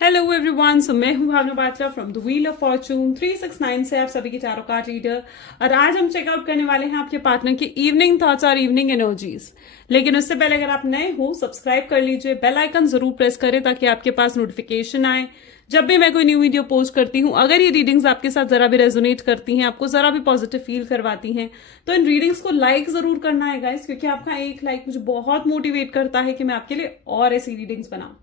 Hello everyone, so मैं हूं Bhavna Batla from the wheel of fortune 369 से आप सभी की चारों कार्ड रीडर। और आज हम चेकआउट करने वाले हैं आपके पार्टनर की इवनिंग थॉट्स और इवनिंग एनर्जीज। लेकिन उससे पहले अगर आप नए हो सब्सक्राइब कर लीजिए, बेल आइकन जरूर प्रेस करें ताकि आपके पास नोटिफिकेशन आए जब भी मैं कोई न्यू वीडियो पोस्ट करती हूँ। अगर ये रीडिंग्स आपके साथ जरा भी रेजोनेट करती हैं, आपको जरा भी पॉजिटिव फील करवाती हैं, तो इन रीडिंग्स को लाइक जरूर करना है गाइस, क्योंकि आपका एक लाइक मुझे बहुत मोटिवेट करता है कि मैं आपके लिए और ऐसी रीडिंग्स बनाऊं।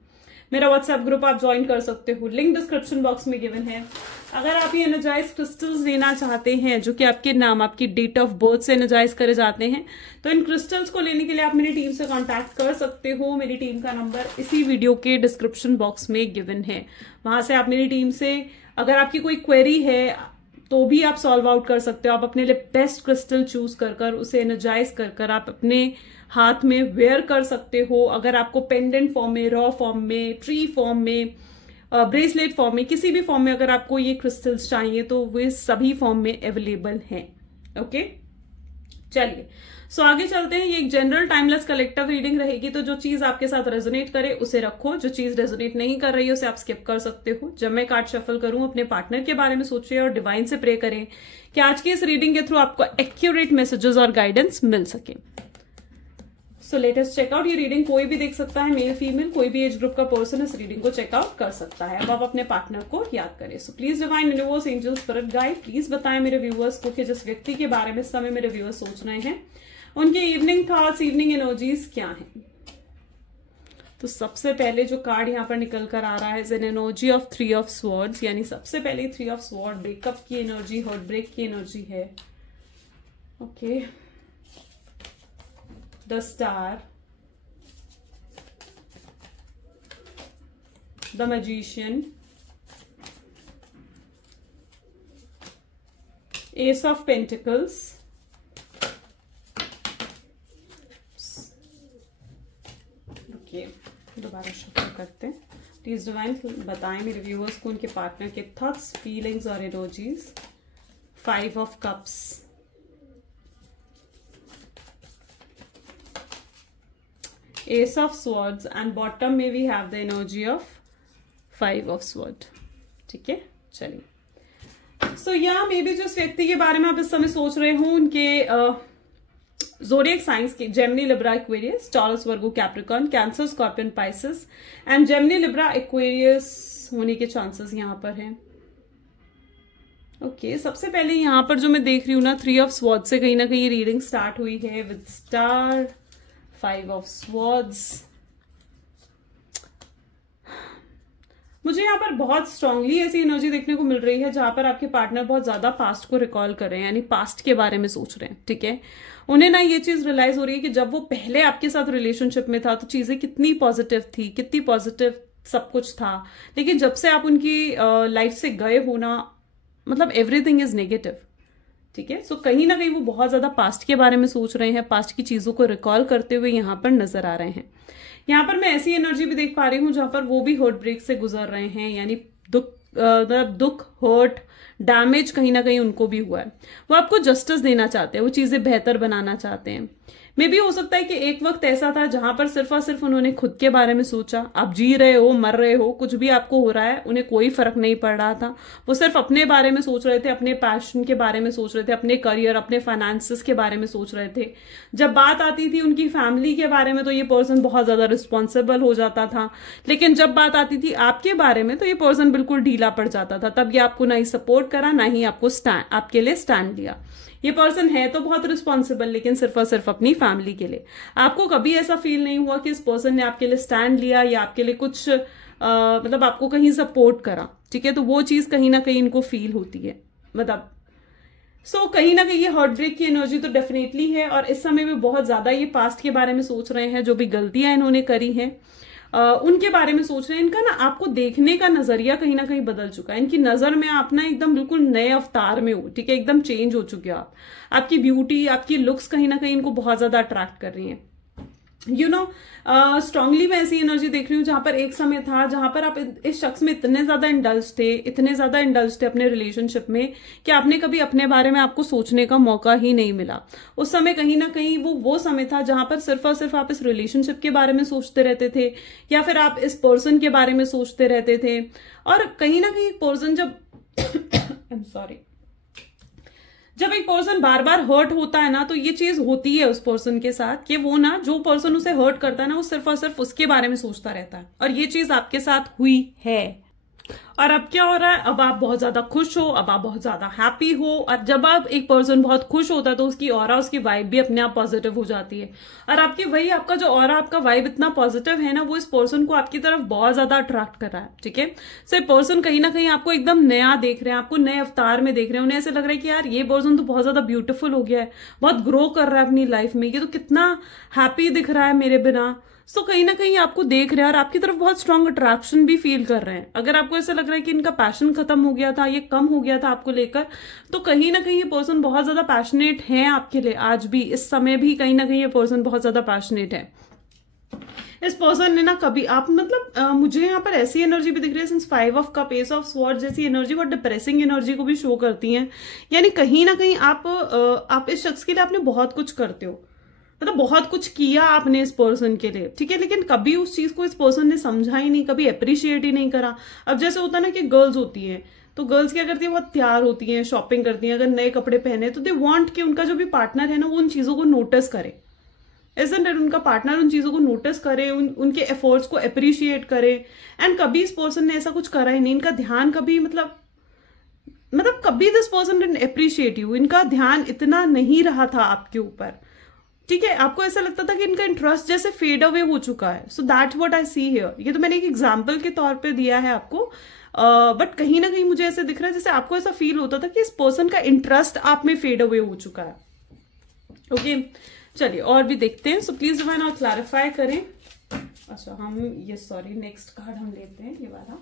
मेरा व्हाट्सएप ग्रुप आप ज्वाइन कर सकते हो, लिंक डिस्क्रिप्शन बॉक्स में गिवन है। अगर आप ये एनर्जाइज क्रिस्टल्स लेना चाहते हैं जो कि आपके नाम, आपकी डेट ऑफ बर्थ से एनर्जाइज करे जाते हैं, तो इन क्रिस्टल्स को लेने के लिए आप मेरी टीम से कांटेक्ट कर सकते हो। मेरी टीम का नंबर इसी वीडियो के डिस्क्रिप्शन बॉक्स में गिवन है। वहां से आप मेरी टीम से अगर आपकी कोई क्वेरी है तो भी आप सॉल्व आउट कर सकते हो। आप अपने लिए बेस्ट क्रिस्टल चूज कर उसे एनर्जाइज कर आप अपने हाथ में वेयर कर सकते हो। अगर आपको पेंडेंट फॉर्म में, रॉ फॉर्म में, ट्री फॉर्म में, ब्रेसलेट फॉर्म में, किसी भी फॉर्म में अगर आपको ये क्रिस्टल्स चाहिए तो वे सभी फॉर्म में अवेलेबल हैं। ओके, चलिए सो आगे चलते हैं। ये एक जनरल टाइमलेस कलेक्टिव रीडिंग रहेगी, तो जो चीज आपके साथ रेजोनेट करे उसे रखो, जो चीज रेजोनेट नहीं कर रही है उसे आप स्किप कर सकते हो। जब मैं कार्ड शफल करूं अपने पार्टनर के बारे में सोचिए और डिवाइन से प्रे करें कि आज की इस रीडिंग के थ्रू आपको एक्यूरेट मैसेजेस और गाइडेंस मिल सके। सो लेटेस्ट चेकआउट। ये रीडिंग कोई भी देख सकता है, मेल फीमेल कोई भी एज ग्रुप का पर्सन इस रीडिंग को चेकआउट कर सकता है। अब आप अपने पार्टनर को याद करें। So please divine universe, angel, spirit guide, please बताएं मेरे व्यूअर्स को कि जिस व्यक्ति के बारे में इस समय मेरे व्यूअर्स सोच रहे हैं उनके इवनिंग थॉट्स, इवनिंग एनर्जीज क्या हैं। तो सबसे पहले जो कार्ड यहाँ पर निकल कर आ रहा है an energy of 3 of swords, यानी सबसे पहले 3 ऑफ स्वॉर्ड ब्रेकअप की एनर्जी, हार्ट ब्रेक की एनर्जी है। Okay, the star, the magician, ace of pentacles, दोबारा शफल करते हैं। प्लीज डिवाइन बताएं मेरे व्यूअर्स को उनके पार्टनर के थॉट्स, फीलिंग्स और energies. 5 of cups, ace of swords and bottom में we have the energy of 5 of sword. ठीक है, चलिए। सो या मे बी जिस व्यक्ति के बारे में आप इस समय सोच रहे हो उनके ज़ोडिएक साइंस के Gemini, Libra, Aquarius, taurus, Virgo, Capricorn, cancer, scorpion, Pisces and Gemini, Libra, Aquarius होने के चांसेस यहां पर हैं। ओके, सबसे पहले यहां पर जो मैं देख रही हूं ना, 3 ऑफ स्वॉर्ड्स से कहीं ना कहीं रीडिंग स्टार्ट हुई है विद स्टार, 5 ऑफ स्वॉर्ड्स। मुझे यहाँ पर बहुत स्ट्रांगली ऐसी एनर्जी देखने को मिल रही है जहां पर आपके पार्टनर बहुत ज्यादा पास्ट को रिकॉल कर रहे हैं, यानी पास्ट के बारे में सोच रहे हैं। ठीक है, उन्हें ना ये चीज रियलाइज हो रही है कि जब वो पहले आपके साथ रिलेशनशिप में था तो चीजें कितनी पॉजिटिव थी, कितनी पॉजिटिव सब कुछ था, लेकिन जब से आप उनकी लाइफ से गए हो ना, मतलब एवरीथिंग इज नेगेटिव। ठीक है, सो कहीं ना कहीं वो बहुत ज्यादा पास्ट के बारे में सोच रहे हैं, पास्ट की चीजों को रिकॉल करते हुए यहां पर नजर आ रहे हैं। यहाँ पर मैं ऐसी एनर्जी भी देख पा रही हूँ जहां पर वो भी हार्ट ब्रेक से गुजर रहे हैं, यानी दुख, हर्ट, डैमेज कहीं ना कहीं उनको भी हुआ है। वो आपको जस्टिस देना चाहते हैं, वो चीजें बेहतर बनाना चाहते हैं। मे भी हो सकता है कि एक वक्त ऐसा था जहां पर सिर्फ और सिर्फ उन्होंने खुद के बारे में सोचा। आप जी रहे हो, मर रहे हो, कुछ भी आपको हो रहा है, उन्हें कोई फर्क नहीं पड़ रहा था। वो सिर्फ अपने बारे में सोच रहे थे, अपने पैशन के बारे में सोच रहे थे, अपने करियर, अपने फाइनेंसेस के बारे में सोच रहे थे। जब बात आती थी उनकी फैमिली के बारे में तो ये पर्सन बहुत ज्यादा रिस्पॉन्सिबल हो जाता था, लेकिन जब बात आती थी आपके बारे में तो ये पर्सन बिल्कुल ढीला पड़ जाता था। तब ये आपको ना ही सपोर्ट करा, ना ही आपको आपके लिए स्टैंड लिया। ये पर्सन है तो बहुत रिस्पॉन्सिबल, लेकिन सिर्फ और सिर्फ अपनी फैमिली के लिए। आपको कभी ऐसा फील नहीं हुआ कि इस पर्सन ने आपके लिए स्टैंड लिया या आपके लिए कुछ मतलब आपको कहीं सपोर्ट करा। ठीक है, तो वो चीज कहीं ना कहीं इनको फील होती है, मतलब कहीं ना कहीं ये हार्ट ब्रेक की एनर्जी तो डेफिनेटली है। और इस समय भी बहुत ज्यादा ये पास्ट के बारे में सोच रहे हैं, जो भी गलतियां इन्होंने करी हैं उनके बारे में सोच रहे हैं। इनका ना आपको देखने का नजरिया कहीं ना कहीं बदल चुका है। इनकी नजर में आप ना एकदम बिल्कुल नए अवतार में हो। ठीक है, एकदम चेंज हो चुके हो आप। आपकी ब्यूटी, आपकी लुक्स कहीं ना कहीं इनको बहुत ज्यादा अट्रैक्ट कर रही हैं। स्ट्रांगली मैं ऐसी एनर्जी देख रही हूँ जहां पर एक समय था जहां पर आप इस शख्स में इतने ज्यादा इंडल्ज थे अपने रिलेशनशिप में कि आपने कभी अपने बारे में आपको सोचने का मौका ही नहीं मिला। उस समय कहीं ना कहीं वो समय था जहां पर सिर्फ और सिर्फ आप इस रिलेशनशिप के बारे में सोचते रहते थे, या फिर आप इस पर्सन के बारे में सोचते रहते थे। और कहीं ना कहीं पर्सन जब आई एम सॉरी, जब एक पर्सन बार बार हर्ट होता है ना, तो ये चीज होती है उस पर्सन के साथ कि वो ना, जो पर्सन उसे हर्ट करता है ना, वो सिर्फ और सिर्फ उसके बारे में सोचता रहता है। और ये चीज आपके साथ हुई है। और अब क्या हो रहा है, अब आप बहुत ज्यादा खुश हो, अब आप बहुत ज्यादा हैप्पी हो। और जब आप एक पर्सन बहुत खुश होता है तो उसकी ऑरा, उसकी वाइब भी अपने आप पॉजिटिव हो जाती है। और आपकी वही आपका जो ऑरा, आपका वाइब इतना पॉजिटिव है ना, वो इस पर्सन को आपकी तरफ बहुत ज्यादा अट्रैक्ट कर रहा है। ठीक है, सो ये पर्सन कहीं ना कहीं आपको एकदम नया देख रहे हैं, आपको नए अवतार में देख रहे हैं। उन्हें ऐसे लग रहा है कि यार ये पर्सन तो बहुत ज्यादा ब्यूटीफुल हो गया है, बहुत ग्रो कर रहा है अपनी लाइफ में, ये तो कितना हैप्पी दिख रहा है मेरे बिना। सो कहीं ना कहीं आपको देख रहे हैं और आपकी तरफ बहुत स्ट्रांग अट्रैक्शन भी फील कर रहे हैं। अगर आपको ऐसा लग रहा है कि इनका पैशन खत्म हो गया था, ये कम हो गया था आपको लेकर, तो कहीं ना कहीं ये पर्सन बहुत ज्यादा पैशनेट है आपके लिए। आज भी, इस समय भी कहीं ना कहीं ये पर्सन बहुत ज्यादा पैशनेट है। इस पर्सन ने ना कभी आप मुझे यहाँ पर ऐसी एनर्जी भी दिख रही है, since 5 of cup, S of sword जैसी एनर्जी बहुत डिप्रेसिंग एनर्जी को भी शो करती है। यानी कहीं ना कहीं आप इस शख्स के लिए आपने बहुत कुछ करते हो, बहुत कुछ किया आपने इस पर्सन के लिए। ठीक है, लेकिन कभी उस चीज को इस पर्सन ने समझा ही नहीं, कभी अप्रिशिएट ही नहीं करा। अब जैसे होता है ना कि गर्ल्स होती हैं, तो गर्ल्स क्या करती है, बहुत तैयार होती हैं, शॉपिंग करती हैं, अगर नए कपड़े पहने तो दे वांट कि उनका जो भी पार्टनर है ना, वो उन चीजों को नोटिस करे। इसन't it? उनका पार्टनर उन चीजों को नोटिस करे, उनके एफर्ट्स को अप्रिशिएट करे। एंड कभी इस पर्सन ने ऐसा कुछ करा ही नहीं। इनका ध्यान कभी कभी this person didn't appreciate you. इनका ध्यान इतना नहीं रहा था आपके ऊपर। ठीक है, आपको ऐसा लगता था कि इनका इंटरेस्ट जैसे फेड अवे हो चुका है। So that's what I see here. ये तो मैंने एक एग्जांपल के तौर पे दिया है आपको, बट कहीं ना कहीं मुझे ऐसे दिख रहा है जैसे आपको ऐसा फील होता था कि इस पर्सन का इंटरेस्ट आप में फेड अवे हो चुका है। ओके, चलिए और भी देखते हैं। सो प्लीज डिवाइन और क्लैरिफाई करें। अच्छा, हम ये नेक्स्ट कार्ड हम लेते हैं, ये वाला।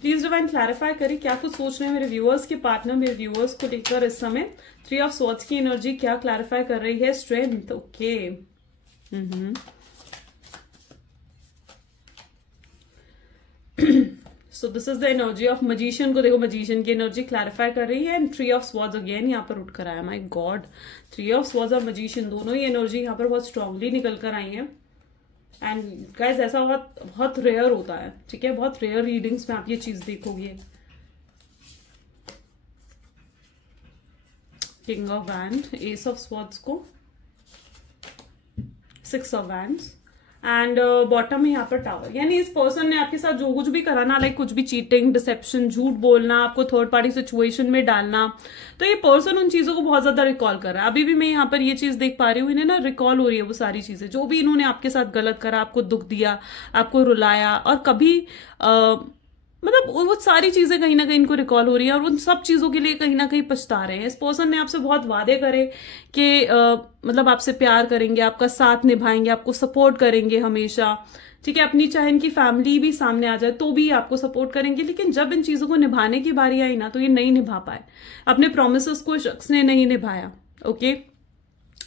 प्लीज डिवाइन क्लैरिफाई करें क्या कुछ सोच रहे हैं मेरे व्यूअर्स के पार्टनर, मेरे व्यूअर्स को लेकर इस समय। 3 ऑफ स्वॉर्ड्स की एनर्जी क्या क्लैरिफाई कर रही है? Strength. Okay, so this is the energy of magician को देखो, मजिशियन की एनर्जी क्लैरिफाई कर रही है। एंड 3 ऑफ स्वॉर्ड्स अगेन यहाँ पर उठ कर आया। माय गॉड, 3 ऑफ स्वॉर्ड्स और मजिशियन दोनों ही एनर्जी यहाँ पर बहुत स्ट्रांगली निकल कर आई है। एंड गाइस ऐसा बहुत रेयर होता है। ठीक है, बहुत रेयर रीडिंग्स में आप ये चीज देखोगे। King of wand, S of swords को, 6 ऑफ वैंड्स एंड बॉटम में यहाँ पर टावर। यानी इस पर्सन ने आपके साथ जो कुछ भी करा ना, लाइक कुछ भी चीटिंग, डिसेप्शन, झूठ बोलना, आपको थर्ड पार्टी सिचुएशन में डालना, तो ये पर्सन उन चीजों को बहुत ज्यादा रिकॉल कर रहा है। अभी भी मैं यहाँ पर ये चीज देख पा रही हूँ, इन्हें ना रिकॉल हो रही है वो सारी चीजें जो भी इन्होंने आपके साथ गलत करा, आपको दुख दिया, आपको रुलाया, और कभी वो सारी चीजें कहीं ना कहीं इनको रिकॉल हो रही है और उन सब चीजों के लिए कहीं ना कहीं पछता रहे हैं। इस पर्सन ने आपसे बहुत वादे करे कि आपसे प्यार करेंगे, आपका साथ निभाएंगे, आपको सपोर्ट करेंगे हमेशा। ठीक है, अपनी चाहे इनकी फैमिली भी सामने आ जाए तो भी आपको सपोर्ट करेंगे, लेकिन जब इन चीजों को निभाने की बारी आई ना, तो ये नहीं निभा पाए। अपने प्रोमिसेस को शख्स ने नहीं निभाया। ओके,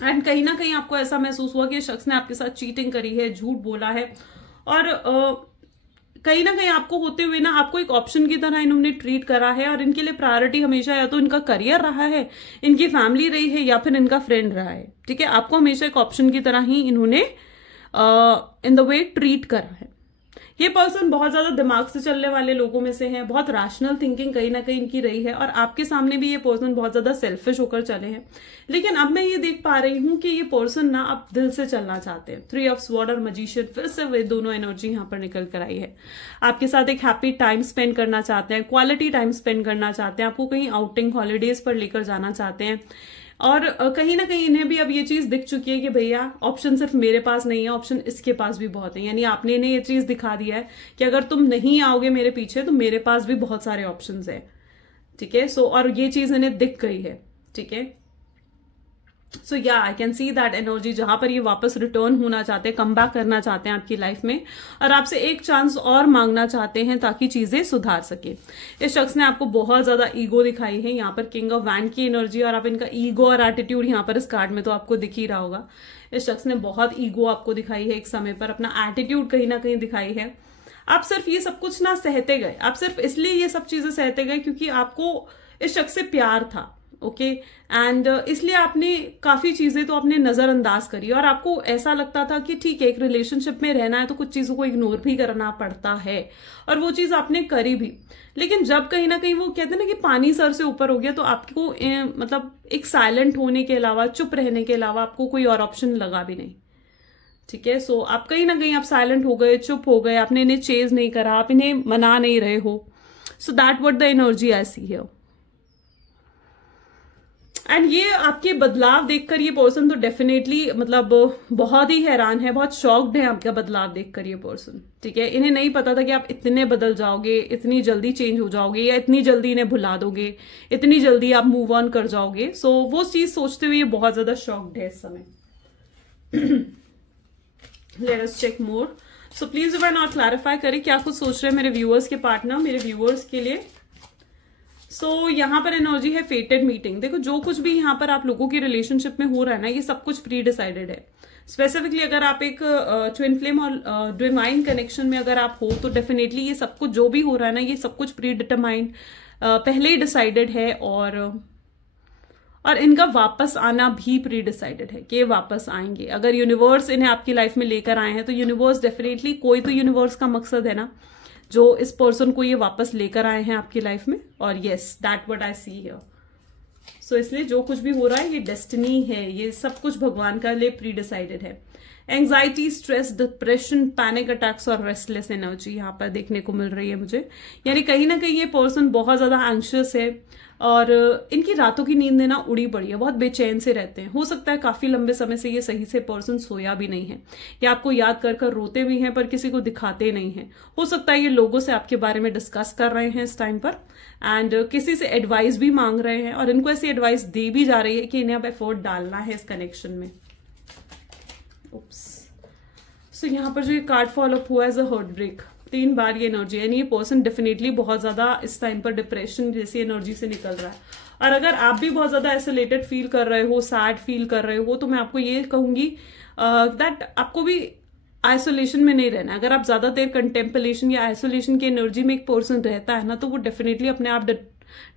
एंड कहीं ना कहीं आपको ऐसा महसूस हुआ कि शख्स ने आपके साथ चीटिंग करी है, झूठ बोला है, और कहीं ना कहीं आपको होते हुए ना आपको एक ऑप्शन की तरह इन्होंने ट्रीट करा है। और इनके लिए प्रायोरिटी हमेशा या तो इनका करियर रहा है, इनकी फैमिली रही है, या फिर इनका फ्रेंड रहा है। ठीक है, आपको हमेशा एक ऑप्शन की तरह ही इन्होंने इन द वे ट्रीट करा है। ये पर्सन बहुत ज्यादा दिमाग से चलने वाले लोगों में से है, बहुत रैशनल थिंकिंग कहीं ना कहीं इनकी रही है, और आपके सामने भी ये पर्सन बहुत ज्यादा सेल्फिश होकर चले हैं। लेकिन अब मैं ये देख पा रही हूं कि ये पर्सन ना अब दिल से चलना चाहते हैं। 3 ऑफ स्वॉर्ड और मजिशियन, फिर से वे दोनों एनर्जी यहाँ पर निकल कर आई है। आपके साथ एक हैप्पी टाइम स्पेंड करना चाहते हैं, क्वालिटी टाइम स्पेंड करना चाहते हैं, आपको कहीं आउटिंग, हॉलीडेज पर लेकर जाना चाहते हैं। और कहीं ना कहीं इन्हें भी अब ये चीज दिख चुकी है कि भैया ऑप्शन सिर्फ मेरे पास नहीं है, ऑप्शन इसके पास भी बहुत है। यानी आपने इन्हें ये चीज दिखा दिया है कि अगर तुम नहीं आओगे मेरे पीछे तो मेरे पास भी बहुत सारे ऑप्शंस है। ठीक है, सो और ये चीज इन्हें दिख गई है। ठीक है, सो या I can see that energy, जहां पर ये वापस रिटर्न होना चाहते हैं, कम बैक करना चाहते हैं आपकी लाइफ में, और आपसे एक चांस और मांगना चाहते हैं ताकि चीजें सुधार सके। इस शख्स ने आपको बहुत ज्यादा ईगो दिखाई है, यहाँ पर किंग ऑफ वैंड की एनर्जी, और आप इनका ईगो और एटीट्यूड यहाँ पर इस कार्ड में तो आपको दिख ही रहा होगा। इस शख्स ने बहुत ईगो आपको दिखाई है एक समय पर, अपना एटीट्यूड कहीं ना कहीं दिखाई है। आप सिर्फ ये सब कुछ ना सहते गए, आप सिर्फ इसलिए ये सब चीजें सहते गए क्योंकि आपको इस शख्स से प्यार था, ओके एंड इसलिए आपने काफी चीजें तो आपने नजरअंदाज करी, और आपको ऐसा लगता था कि ठीक है एक रिलेशनशिप में रहना है तो कुछ चीजों को इग्नोर भी करना पड़ता है, और वो चीज आपने करी भी। लेकिन जब कहीं ना कहीं वो कहते हैं ना कि पानी सर से ऊपर हो गया, तो आपको मतलब एक साइलेंट होने के अलावा, चुप रहने के अलावा आपको कोई और ऑप्शन लगा भी नहीं, ठीक है। सो आप कहीं ना कहीं आप साइलेंट हो गए, चुप हो गए, आपने इन्हें चेज नहीं करा, आप इन्हें मना नहीं रहे हो। So that what the energy I see here. And ये आपके बदलाव देखकर ये पर्सन तो डेफिनेटली मतलब बहुत ही हैरान है, बहुत शॉक्ड है आपका बदलाव देखकर ये पर्सन, ठीक है। इन्हें नहीं पता था कि आप इतने बदल जाओगे, इतनी जल्दी चेंज हो जाओगे, या इतनी जल्दी इन्हें भुला दोगे, इतनी जल्दी आप मूव ऑन कर जाओगे। सो वो चीज सोचते हुए ये बहुत ज्यादा शॉक्ड है इस समय। Let us check more. So please if I not clarify करें क्या कुछ सोच रहे हैं मेरे व्यूअर्स के पार्टनर, मेरे व्यूअर्स के लिए। सो यहाँ पर एनर्जी है फेटेड मीटिंग। देखो जो कुछ भी यहाँ पर आप लोगों की रिलेशनशिप में हो रहा है ना, ये सब कुछ प्री डिसाइडेड है। स्पेसिफिकली अगर आप एक ट्विन फ्लेम और डिवाइन कनेक्शन में अगर आप हो तो डेफिनेटली ये सब कुछ जो भी हो रहा है ना, ये सब कुछ प्री डिटरमाइंड पहले ही डिसाइडेड है, और इनका वापस आना भी प्री डिसाइडेड है कि ये वापस आएंगे। अगर यूनिवर्स इन्हें आपकी लाइफ में लेकर आए हैं तो यूनिवर्स डेफिनेटली, कोई तो यूनिवर्स का मकसद है ना जो इस पर्सन को ये वापस लेकर आए हैं आपकी लाइफ में, और yes that what I see here. So इसलिए जो कुछ भी हो रहा है ये डेस्टिनी है, ये सब कुछ भगवान का लिए प्री डिसाइडेड है। Anxiety, stress, depression, panic attacks और रेस्टलेस एनर्जी यहाँ पर देखने को मिल रही है मुझे। यानी कहीं ना कहीं ये पर्सन बहुत ज्यादा एंग्शियस है, और इनकी रातों की नींद ना उड़ी पड़ी है, बहुत बेचैन से रहते हैं। हो सकता है काफी लंबे समय से ये सही से पर्सन सोया भी नहीं है, या आपको याद कर कर रोते भी हैं पर किसी को दिखाते नहीं हैं। हो सकता है ये लोगों से आपके बारे में डिस्कस कर रहे हैं इस टाइम पर, एंड किसी से एडवाइस भी मांग रहे हैं, और इनको ऐसी एडवाइस दी भी जा रही है कि इन्हें अब एफर्ट डालना है इस कनेक्शन में। सो यहाँ पर जो ये कार्ड फॉलो अप हुआ एज अ हार्ट ब्रेक, 3 बार ये एनर्जी, यानी ये पर्सन डेफिनेटली बहुत ज्यादा इस टाइम पर डिप्रेशन जैसी एनर्जी से निकल रहा है। और अगर आप भी बहुत ज्यादा आइसोलेटेड फील कर रहे हो, सैड फील कर रहे हो, तो मैं आपको ये कहूंगी दैट आपको भी आइसोलेशन में नहीं रहना। अगर आप ज्यादा देर कंटेम्पलेशन या आइसोलेशन की एनर्जी में एक पर्सन रहता है ना, तो वो डेफिनेटली अपने आप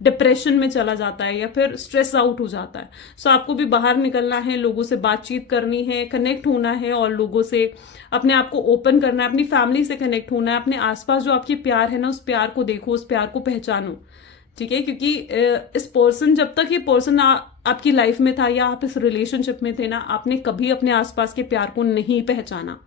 डिप्रेशन में चला जाता है या फिर स्ट्रेस आउट हो जाता है। सो आपको भी बाहर निकलना है, लोगों से बातचीत करनी है, कनेक्ट होना है, और लोगों से अपने आप को ओपन करना है, अपनी फैमिली से कनेक्ट होना है, अपने आसपास जो आपकी प्यार है ना उस प्यार को देखो, उस प्यार को पहचानो, ठीक है। क्योंकि इस पर्सन, जब तक ये पर्सन आपकी लाइफ में था या आप इस रिलेशनशिप में थे ना, आपने कभी अपने आसपास के प्यार को नहीं पहचाना।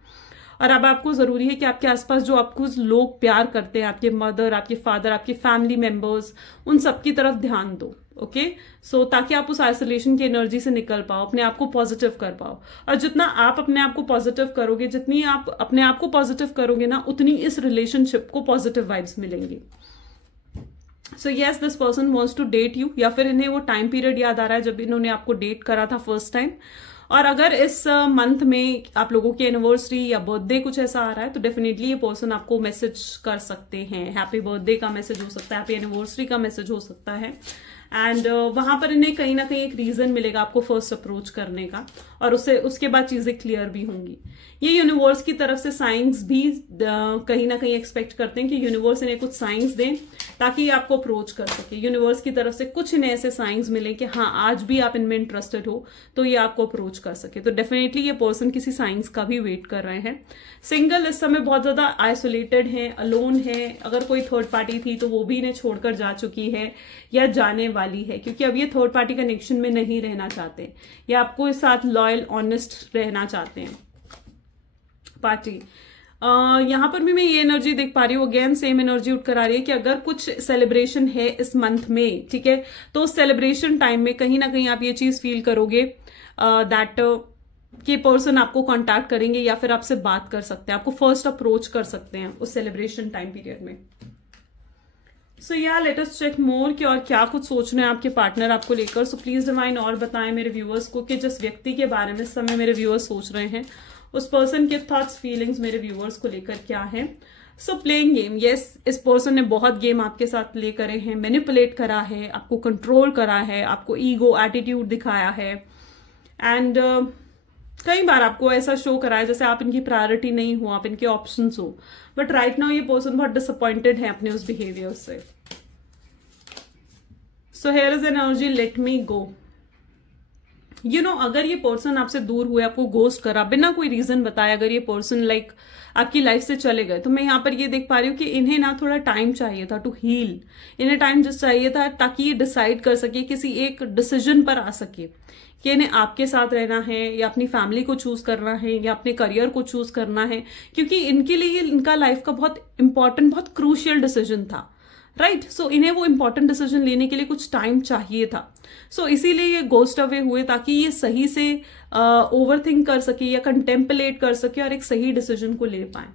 और अब आपको जरूरी है कि आपके आसपास जो आपको लोग प्यार करते हैं, आपके मदर, आपके फादर, आपके फैमिली मेंबर्स, उन सबकी तरफ ध्यान दो, ओके। सो ताकि आप उस आइसोलेशन की एनर्जी से निकल पाओ, अपने आप को पॉजिटिव कर पाओ। और जितना आप अपने आप को पॉजिटिव करोगे, जितनी आप अपने आप को पॉजिटिव करोगे ना, उतनी इस रिलेशनशिप को पॉजिटिव वाइब्स मिलेंगी। So yes, this person wants to date you, या फिर इन्हें वो टाइम पीरियड याद आ रहा है जब इन्होंने आपको डेट करा था फर्स्ट टाइम। और अगर इस मंथ में आप लोगों की एनिवर्सरी या बर्थडे कुछ ऐसा आ रहा है तो डेफिनेटली ये पर्सन आपको मैसेज कर सकते हैं। हैप्पी बर्थडे का मैसेज हो सकता है, हैप्पी एनिवर्सरी का मैसेज हो सकता है, एंड वहां पर इन्हें कहीं ना कहीं एक रीजन मिलेगा आपको फर्स्ट अप्रोच करने का, और उसके बाद चीजें क्लियर भी होंगी। ये यूनिवर्स की तरफ से साइंस भी कहीं ना कहीं एक्सपेक्ट करते हैं कि यूनिवर्स इन्हें कुछ साइंस दें ताकि ये आपको अप्रोच कर सके। यूनिवर्स की तरफ से कुछ इन्हें ऐसे साइंस मिले कि हाँ आज भी आप इनमें इंटरेस्टेड हो, तो ये आपको अप्रोच कर सके। तो डेफिनेटली ये पर्सन किसी साइंस का भी वेट कर रहे हैं। सिंगल इस समय बहुत ज्यादा आइसोलेटेड है, अलोन है। अगर कोई थर्ड पार्टी थी तो वो भी इन्हें छोड़कर जा चुकी है या जाने वाली है, क्योंकि अब ये थर्ड पार्टी कनेक्शन में नहीं रहना चाहते, या आपको इस साथ लॉयल ऑनेस्ट रहना चाहते हैं पार्टी। यहां पर भी मैं ये एनर्जी देख पा रही हूँ, अगेन सेम एनर्जी उठ कर आ रही है कि अगर कुछ सेलिब्रेशन है इस मंथ में, ठीक है, तो उस सेलिब्रेशन टाइम में कहीं ना कहीं आप ये चीज फील करोगे दैट कि पर्सन आपको कांटेक्ट करेंगे या फिर आपसे बात कर सकते हैं, आपको फर्स्ट अप्रोच कर सकते हैं उस सेलिब्रेशन टाइम पीरियड में। सो या लेट अस चेक मोर कि और क्या कुछ सोच रहे हैं आपके पार्टनर आपको लेकर. सो प्लीज डिवाइन और बताएं मेरे व्यूअर्स को कि जिस व्यक्ति के बारे में इस समय मेरे व्यूअर्स सोच रहे हैं उस पर्सन के थॉट्स फीलिंग्स मेरे व्यूअर्स को लेकर क्या है. सो प्लेइंग गेम, यस, इस पर्सन ने बहुत गेम आपके साथ प्ले करे हैं, मैनिपुलेट करा है, आपको कंट्रोल करा है, आपको ईगो एटीट्यूड दिखाया है एंड कई बार आपको ऐसा शो करा है जैसे आप इनकी प्रायोरिटी नहीं हो, आप इनके ऑप्शंस हो. बट राइट नाउ ये पर्सन बहुत डिसअपॉइंटेड है अपने उस बिहेवियर से. So here is energy let me go. You know, अगर ये पर्सन आपसे दूर हुए, आपको गोस्ट करा बिना कोई रीजन बताए, अगर ये पर्सन लाइक आपकी लाइफ से चले गए, तो मैं यहाँ पर ये देख पा रही हूँ कि इन्हें ना थोड़ा टाइम चाहिए था टू हील. इन्हें टाइम जस्ट चाहिए था ताकि ये डिसाइड कर सके, किसी एक डिसीजन पर आ सके कि इन्हें आपके साथ रहना है या अपनी फैमिली को चूज करना है या अपने करियर को चूज करना है, क्योंकि इनके लिए इनका लाइफ का बहुत इंपॉर्टेंट, बहुत क्रूशियल डिसीजन था. राइट. सो इन्हें वो इंपॉर्टेंट डिसीजन लेने के लिए कुछ टाइम चाहिए था. सो इसीलिए ये गोस्ट अवे हुए ताकि ये सही से ओवरथिंक कर सके या कंटेम्पलेट कर सके और एक सही डिसीजन को ले पाए.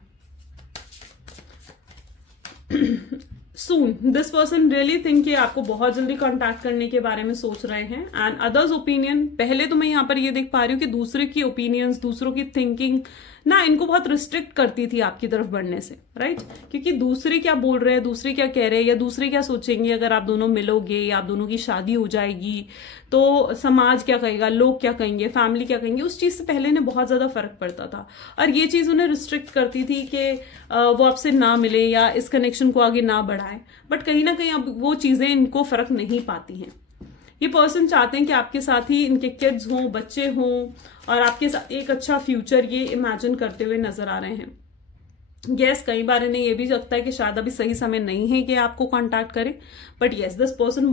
Soon this person really think कि आपको बहुत जल्दी कांटेक्ट करने के बारे में सोच रहे हैं. एंड अदर्स ओपिनियन, पहले तो मैं यहाँ पर ये देख पा रही हूँ कि दूसरे की ओपिनियंस, दूसरों की थिंकिंग ना इनको बहुत रिस्ट्रिक्ट करती थी आपकी तरफ बढ़ने से. राइट. क्योंकि दूसरे क्या बोल रहे हैं, दूसरे क्या कह रहे हैं या दूसरे क्या सोचेंगे अगर आप दोनों मिलोगे या आप दोनों की शादी हो जाएगी तो समाज क्या कहेगा, लोग क्या कहेंगे, फैमिली क्या कहेंगे, उस चीज से पहले इन्हें बहुत ज्यादा फर्क पड़ता था. और ये चीज उन्हें रिस्ट्रिक्ट करती थी कि वो आपसे ना मिले या इस कनेक्शन को आगे ना बढ़ाए. बट कहीं ना कहीं अब वो चीजें इनको फर्क नहीं पाती हैं. ये पर्सन चाहते हैं कि आपके साथ ही इनके किड्स हों, बच्चे हों और आपके साथ एक अच्छा फ्यूचर ये इमेजिन करते हुए नजर आ रहे हैं. यस, कई बार इन्हें ये भी लगता है कि शायद अभी सही समय नहीं है कि आपको कांटेक्ट करे. But yes this person,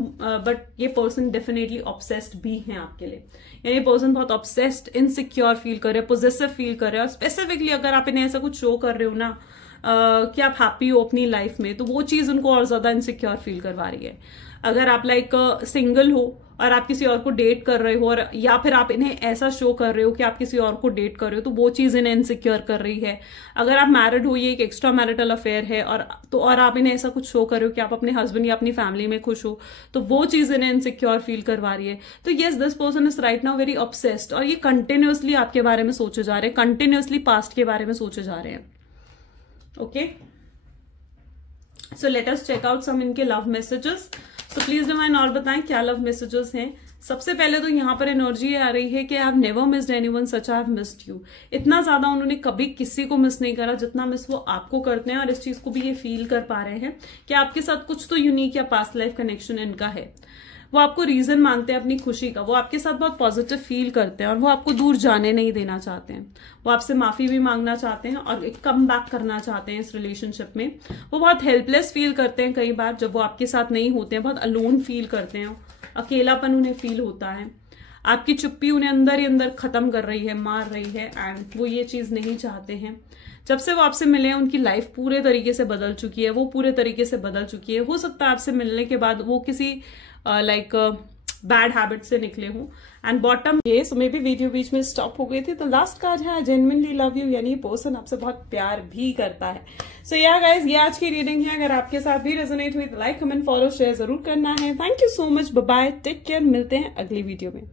but ये पर्सन डेफिनेटली ऑब्सेस्ड भी हैं आपके लिए. यानी ये पर्सन बहुत ऑब्सेस्ड, इनसिक्योर फील कर रहे हैं, पोजेसिव फील कर रहे हैं. और स्पेसिफिकली अगर आप इन्हें ऐसा कुछ शो कर रहे हो ना कि आप हैप्पी हो अपनी लाइफ में, तो वो चीज उनको और ज्यादा इनसिक्योर फील करवा रही है. अगर आप लाइक सिंगल हो और आप किसी और को डेट कर रहे हो और या फिर आप इन्हें ऐसा शो कर रहे हो कि आप किसी और को डेट कर रहे हो, तो वो चीज इन्हें इनसिक्योर कर रही है. अगर आप मैरिड हो, ये एक एक्स्ट्रा मैरिटल अफेयर है और आप इन्हें ऐसा कुछ शो कर रहे हो कि आप अपने हस्बैंड या अपनी फैमिली में खुश हो, तो वो चीज इन्हें इनसिक्योर फील करवा रही है. तो yes this person is right now very obsessed और ये कंटिन्यूअसली आपके बारे में सोचे जा रहे हैं, कंटिन्यूअसली पास्ट के बारे में सोचे जा रहे हैं. Okay, so let us check out some इनके लव मैसेजेस. तो प्लीज डिवाइन और बताएं क्या लव मैसेजेस हैं. सबसे पहले तो यहाँ पर एनर्जी आ रही है कि I have never missed anyone such I have missed you. इतना ज्यादा उन्होंने कभी किसी को मिस नहीं करा जितना मिस वो आपको करते हैं. और इस चीज को भी ये फील कर पा रहे हैं कि आपके साथ कुछ तो यूनिक या पास्ट लाइफ कनेक्शन इनका है. वो आपको रीजन मानते हैं अपनी खुशी का, वो आपके साथ बहुत पॉजिटिव फील करते हैं और वो आपको दूर जाने नहीं देना चाहते हैं. वो आपसे माफी भी मांगना चाहते हैं और एक कम बैक करना चाहते हैं इस रिलेशनशिप में. वो बहुत हेल्पलेस फील करते हैं कई बार जब वो आपके साथ नहीं होते हैं, बहुत अलोन फील करते हैं, अकेलापन उन्हें फील होता है. आपकी चुप्पी उन्हें अंदर ही अंदर खत्म कर रही है, मार रही है एंड वो ये चीज नहीं चाहते हैं. जब से वो आपसे मिले हैं उनकी लाइफ पूरे तरीके से बदल चुकी है, वो पूरे तरीके से बदल चुकी है. हो सकता है आपसे मिलने के बाद वो किसी लाइक बैड हैबिट से निकले हों. एंड बॉटम ये सो मे बी वीडियो बीच में स्टॉप हो गई थी. तो लास्ट कार्ड है जेन्युइनली लव यू, यानी पर्सन आपसे बहुत प्यार भी करता है. सो या गाइज, ये आज की रीडिंग है. अगर आपके साथ भी रेजोनेट हुई तो लाइक, कमेंट, फॉलो, शेयर जरूर करना है. Thank you so much. Bye bye, take care. मिलते हैं अगली वीडियो में.